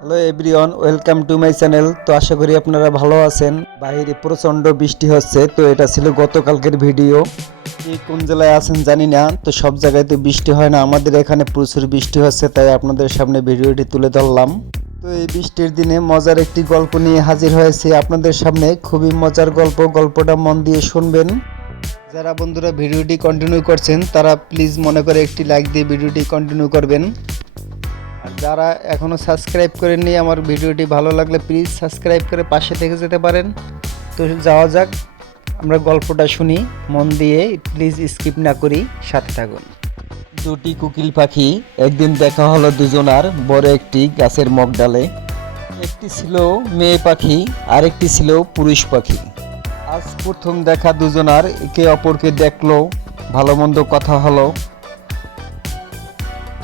Hello everyone welcome to my channel তো আশা করি আপনারা ভালো আছেন। বাইরে প্রচণ্ড বৃষ্টি হচ্ছে, তো এটা ছিল গতকালকের ভিডিও। কোন জেলায় আছেন জানি না, তো সব জায়গায় তো বৃষ্টি হয় না। আমাদের এখানে প্রচুর বৃষ্টি হচ্ছে, তাই আপনাদের সামনে ভিডিওটি তুলে ধরলাম। তো এই বৃষ্টির দিনে মজার একটি গল্প নিয়ে হাজির হয়েছে আপনাদের সামনে। খুবই মজার গল্প, গল্পটা মন দিয়ে শুনবেন। যারা বন্ধুরা ভিডিওটি কন্টিনিউ করছেন, তারা প্লিজ মনে করে একটি লাইক দিয়ে ভিডিওটি কন্টিনিউ করবেন। যারা এখনও সাবস্ক্রাইব করেননি, আমার ভিডিওটি ভালো লাগলে প্লিজ সাবস্ক্রাইব করে পাশে থেকে যেতে পারেন। তো যাওয়া যাক, আমরা গল্পটা শুনি, মন দিয়ে প্লিজ স্কিপ না করি, সাথে থাকুন। দুটি কুকিল পাখি, একদিন দেখা হলো দুজনার, বড় একটি গাছের মগডালে একটি ছিল মেয়ে পাখি আর একটি ছিল পুরুষ পাখি। আজ প্রথম দেখা দুজনার, একে অপরকে দেখল, ভালো মন্দ কথা হলো।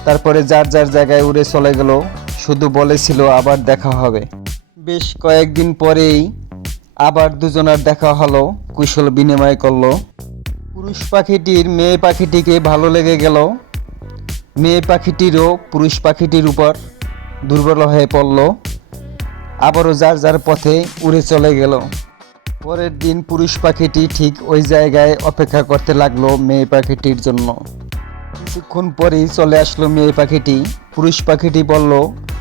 তারপরে যার যার জায়গায় উড়ে চলে গেল, শুধু বলেছিল আবার দেখা হবে। বেশ কয়েকদিন পরেই আবার দুজনার দেখা হলো, কুশল বিনিময় করল। পুরুষ পাখিটির মেয়ে পাখিটিকে ভালো লেগে গেল। মেয়ে পাখিটিরও পুরুষ পাখিটির উপর দুর্বল হয়ে পড়ল। আবারও যার যার পথে উড়ে চলে গেল। পরের দিন পুরুষ পাখিটি ঠিক ওই জায়গায় অপেক্ষা করতে লাগল মেয়ে পাখিটির জন্য। কিছুক্ষণ পরেই চলে আসলো মেয়ে পাখিটি। পুরুষ পাখিটি বলল,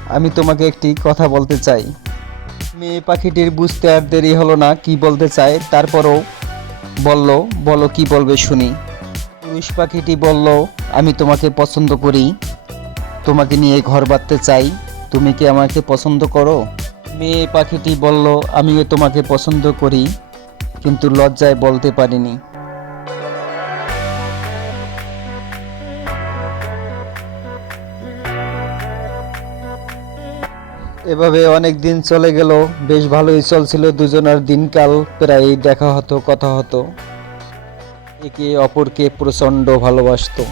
আমি তোমাকে একটি কথা বলতে চাই। মেয়ে পাখিটির বুঝতে আর দেরি হলো না, কি বলতে চায়, তারপরও বলল, বলো কি বলবে শুনি। পুরুষ পাখিটি বলল, আমি তোমাকে পছন্দ করি। তোমাকে নিয়ে ঘর বাঁধতে চাই। তুমি কি আমাকে পছন্দ করো? মেয়ে পাখিটি বলল, আমিও তোমাকে পছন্দ করি, কিন্তু লজ্জায় বলতে পারিনি। এভাবে অনেক দিন চলে গেল, বেশ ভালোই চলছিল দুজনের দিনকাল প্রায় দেখা হতো, কথা হতো। একে অপরকে প্রচণ্ড ভালোবাসতো।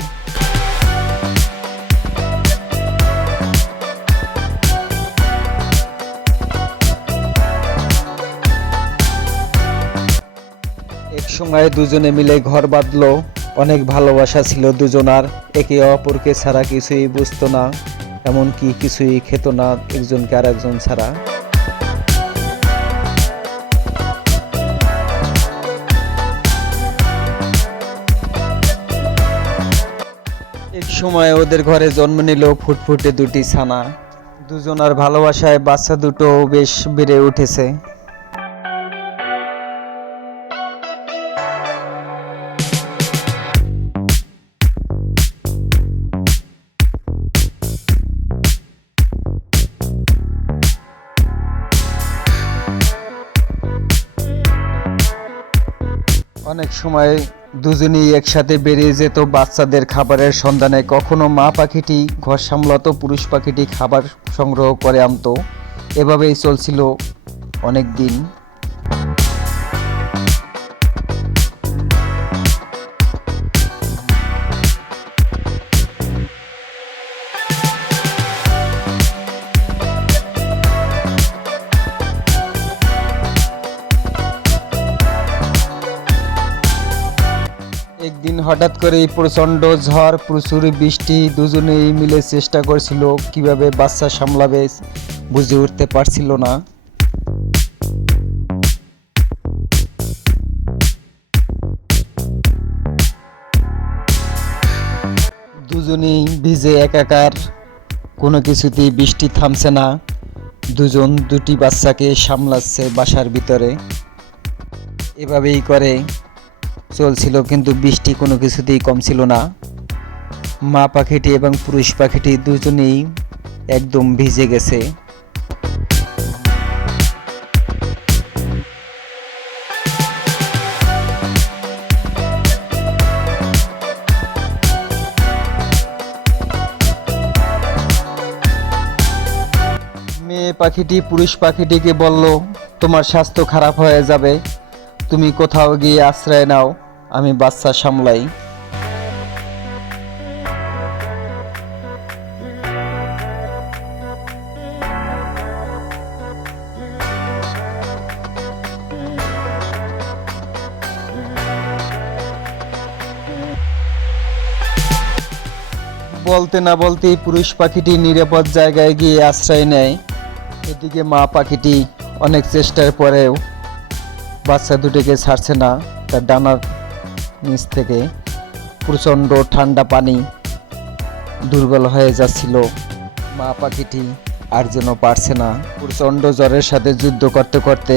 এক সময় দুজনে মিলে ঘর বাঁধলো, অনেক ভালোবাসা ছিল দুজনার, একে অপরকে ছাড়া কিছুই বুঝতো না। এমনকি কিছুই খেত না একজনকে আর একজন ছাড়া। এক সময় ওদের ঘরে জন্ম নিল ফুটফুটে দুটি ছানা। দুজনার ভালোবাসায় বাচ্চা দুটো বেশ বেড়ে উঠেছে। অনেক সময় দুজনেই একসাথে বেরিয়ে যেত বাচ্চাদের খাবারের সন্ধানে। কখনো মা পাখিটি ঘর সামলাতো, পুরুষ পাখিটি খাবার সংগ্রহ করে আনতো। এভাবেই চলছিল অনেক দিন। হঠাৎ করেই প্রচণ্ড ঝড়, প্রচুর বৃষ্টি, দুজনেই মিলে চেষ্টা করছিল কীভাবে বাচ্চা সামলাবে, বুঝে উঠতে পারছিল না। দুজনেই ভিজে একাকার, কোনো কিছুতেই বৃষ্টি থামছে না। দুজন দুটি বাচ্চাকে সামলাচ্ছে বাসার ভিতরে। এভাবেই করে চলছিল, কিন্তু বৃষ্টি কোনো কিছুতেই কম ছিল না। মা পাখিটি এবং পুরুষ পাখিটি দুজনেই একদম ভিজে গেছে। মেয়ে পাখিটি, পুরুষ পাখিটিকে বলল, তোমার স্বাস্থ্য খারাপ হয়ে যাবে। তুমি কোথাও গিয়ে আশ্রয় নাও, আমি বাচ্চা সামলাই। বলতে না বলতেই পুরুষ পাখিটি নিরাপদ জায়গায় গিয়ে আশ্রয় নেয়। এদিকে মা পাখিটি অনেক চেষ্টার পরেও বাচ্চা দুটিকে ছাড়ছে না, তার ডানার নিচ থেকে প্রচণ্ড ঠান্ডা পানি দুর্বল হয়ে যাচ্ছিল। মা পাখিটি আর যেন পারছে না। প্রচণ্ড জ্বরের সাথে যুদ্ধ করতে করতে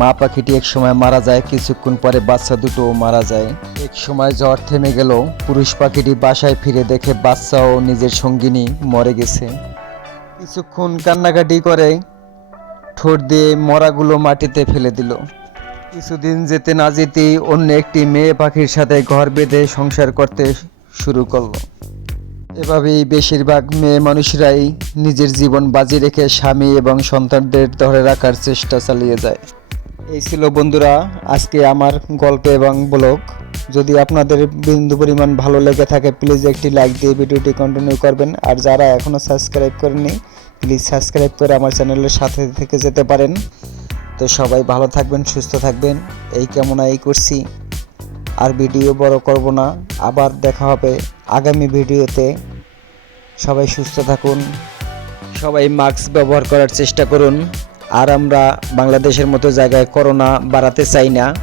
মা পাখিটি এক সময় মারা যায়, কিছুক্ষণ পরে বাচ্চা দুটো মারা যায়। এক সময় জ্বর থেমে গেল, পুরুষ পাখিটি বাসায় ফিরে দেখে বাচ্চা ও নিজের সঙ্গিনী মরে গেছে। কিছুক্ষণ কান্নাকাটি করে ঠোঁট দিয়ে মরাগুলো মাটিতে ফেলে দিল। কিছুদিন যেতে না যেতেই অন্য একটি মেয়ে পাখির সাথে ঘর বেঁধে সংসার করতে শুরু করল। এভাবেই বেশিরভাগ মেয়ে মানুষরাই নিজের জীবন বাজি রেখে স্বামী এবং সন্তানদের ধরে রাখার চেষ্টা চালিয়ে যায়। এই ছিল বন্ধুরা, আজকে আমার গল্প এবং ব্লগ। যদি আপনাদের বিন্দু পরিমাণ ভালো লেগে থাকে প্লিজ একটি লাইক দিয়ে ভিডিওটি কন্টিনিউ করবেন। আর যারা এখনও সাবস্ক্রাইব করেনি প্লিজ সাবস্ক্রাইব করে আমার চ্যানেলের সাথে থেকে যেতে পারেন। তো সবাই ভালো থাকবেন, সুস্থ থাকবেন। এই কামনাই করছি। আর ভিডিও বড় করব না, আবার দেখা হবে আগামী ভিডিওতে। সবাই সুস্থ থাকুন। সবাই মাস্ক ব্যবহার করার চেষ্টা করুন। আর আমরা বাংলাদেশের মতো জায়গায় করোনা বাড়াতে চাই না।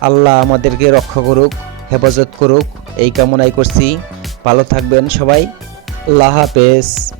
আল্লাহ আমাদেরকে রক্ষা করুক, হেফাজত করুক, এই কামনাই করছি। ভালো থাকবেন সবাই। আল্লাহ হাফেজ।